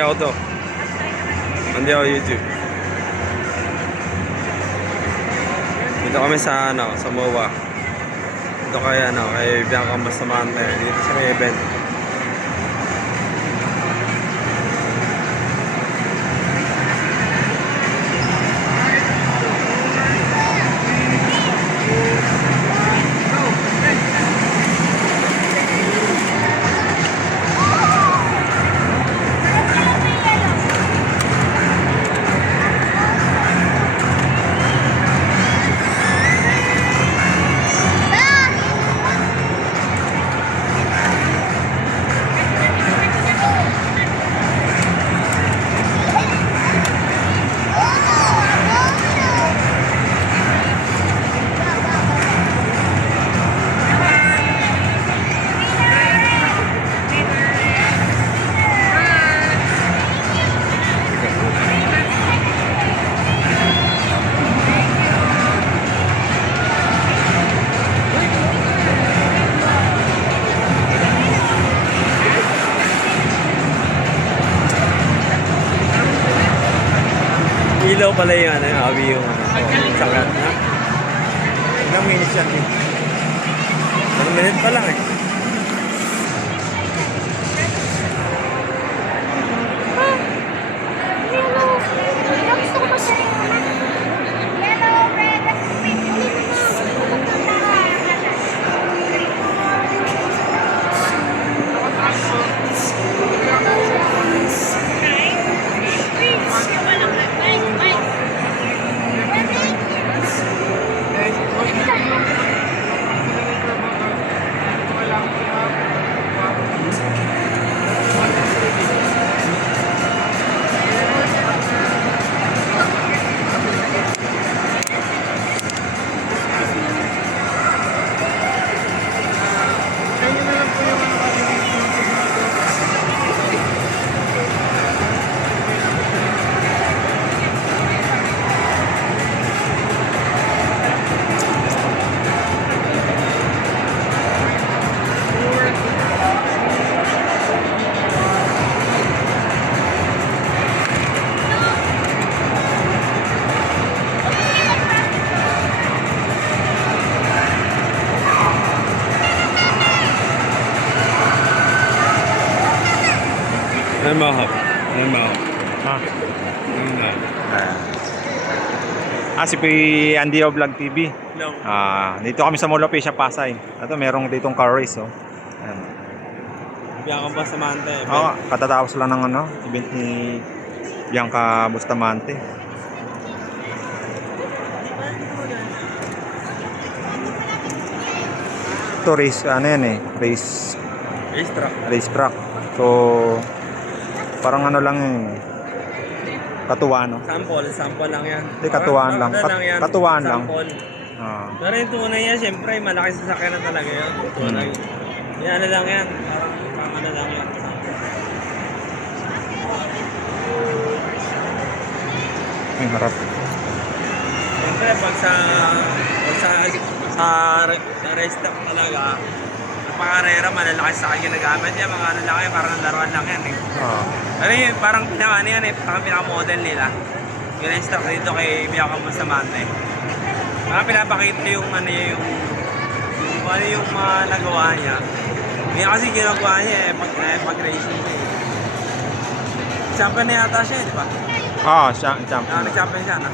ako to. Hindi ako YouTube. Dito kami sa ano, sa MOA. Dito kay ano, kay Bianca Bustamante. Dito sa may event. Ilaw pala yung ano, abi yung sakat na. Ilang minutes yan eh? 1 minute pa lang eh. May mahap. May mahap. Ha? Yun na. Si Andy O Vlog TV. No. Dito kami sa Mall of Asia, Pasay. Ito, merong ditong car race. Oh. Ayan. Bianca Bustamante. Katatapos lang ng ano, event ni Bianca Bustamante. Ito race, ano yan eh, race track. So, parang ano lang eh, katuwaan, no? Sample lang yan. Hindi, katuwaan lang. Katuwaan lang. Sample. Pero yung tunay yan, syempre, malaki sasakyan na talaga yan. Tunay. Yan, ano lang yan. Parang ano lang yan. Ay, harap. Siyempre, pag sa race track talaga, pangarera, malalaki sa akin ginagamit yan, mga ano lang yan, parang laruan lang yan eh. Ano yun, parang ano yan eh, parang pinaka-model nila. Yung race track dito kay Bianca Bustamante. Parang pinapakita yung ano yung ano yung mga nagawa niya. Hindi kasi ginagawa niya eh, pag-racing siya eh. Champion na yata siya eh, di ba? Champion. Nag-champion siya na.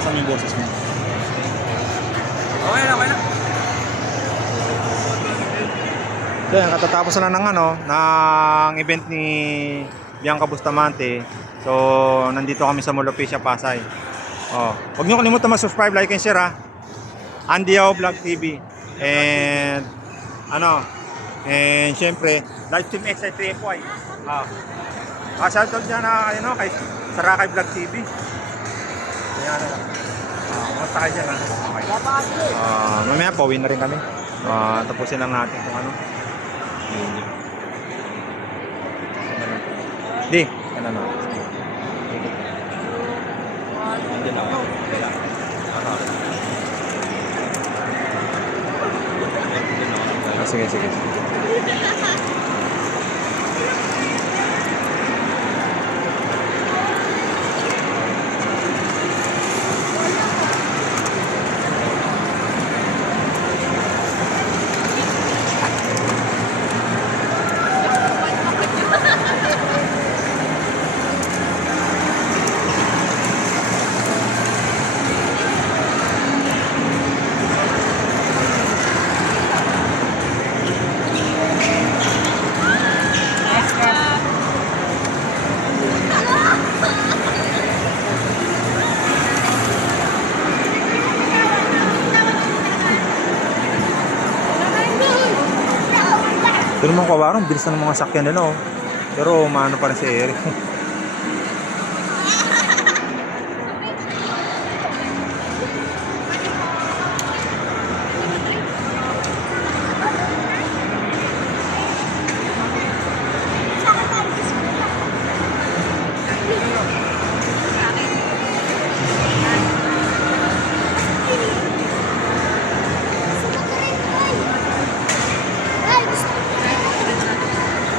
Saan yung boses mo? Okay na, okay na. So, katatapos na ng ano, ng event ni Bianca Bustamante. So, nandito kami sa Mall of Asia, Pasay. Huwag niyo kalimutan mag-subscribe, like, and share ha. Andy O Vlog TV. And syempre, live stream XI3FY. Shoutout dyan na ano, kay Sarakay Vlog TV. Kaya ano lang. Kamusta kayo dyan ha? Okay. Mamaya pauwi na rin kami. Tapusin lang natin kung ano. Di, ano na. Sige. Pero mga kabarong, bilis na ng mga sakyan nila oh. Pero maano pa rin si Eric.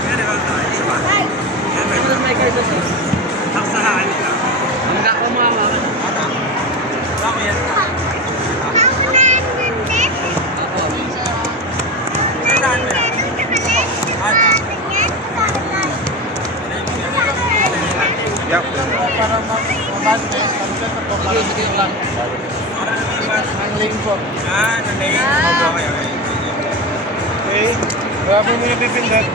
Meron ka tayo. Isa ba? May card sa saksahan nila. Hanggang kumawa ka. Ako yan. Saan mo yan? Yup. Para mabante, sige lang. Ang lane po. Nalay. Okay, okay. Okay. Kaya po mo yung pipindot.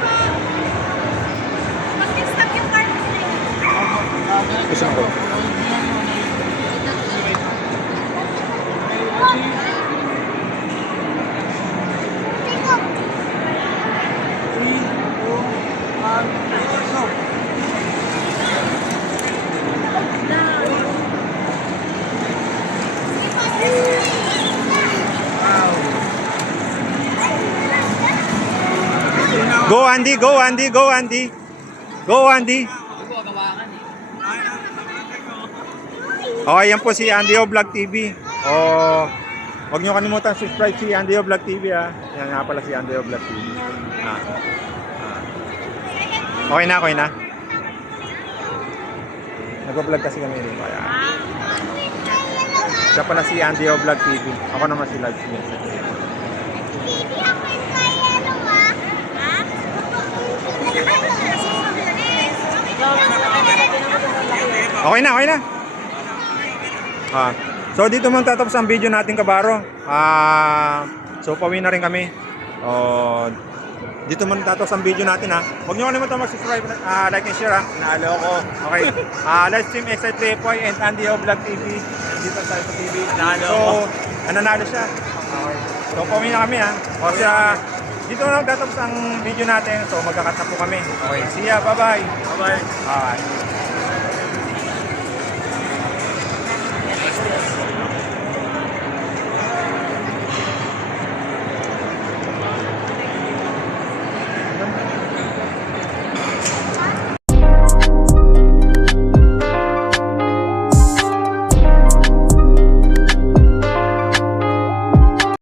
Mag-stop yung card mo. Gusto ko. Go Andy, go Andy, go Andy. Go Andy. Okay, yan po si Andy O Vlog TV. Oh, huwag niyo kalimutan subscribe si Andy O Vlog TV ah. Yan nga pala si Andy O Vlog TV. Ah. Okay na, okay na. Nag-vlog kasi kami rin. Kaya. Siya pala si Andy O Vlog TV. Ako naman si Live Smith. Baby, ako yung kaya naman. Ha? Okay na, okay na. Ah, so dito mong tatapos ang video natin kabaro. So pauwi na rin kami. Dito mong tatapos ang video natin ha. Huwag niyo kalimutan mag-subscribe, like and share ha. Nalo ko. Okay. Live stream Excite Lepoy and Andy O Vlog TV. Dito sa TV. Nalo So, ko. nanalo siya. Okay. So pauwi na kami ha. O siya, dito na tatapos ang video natin. So magkakat na po kami. Okay. See ya. Bye-bye. Bye-bye. Bye.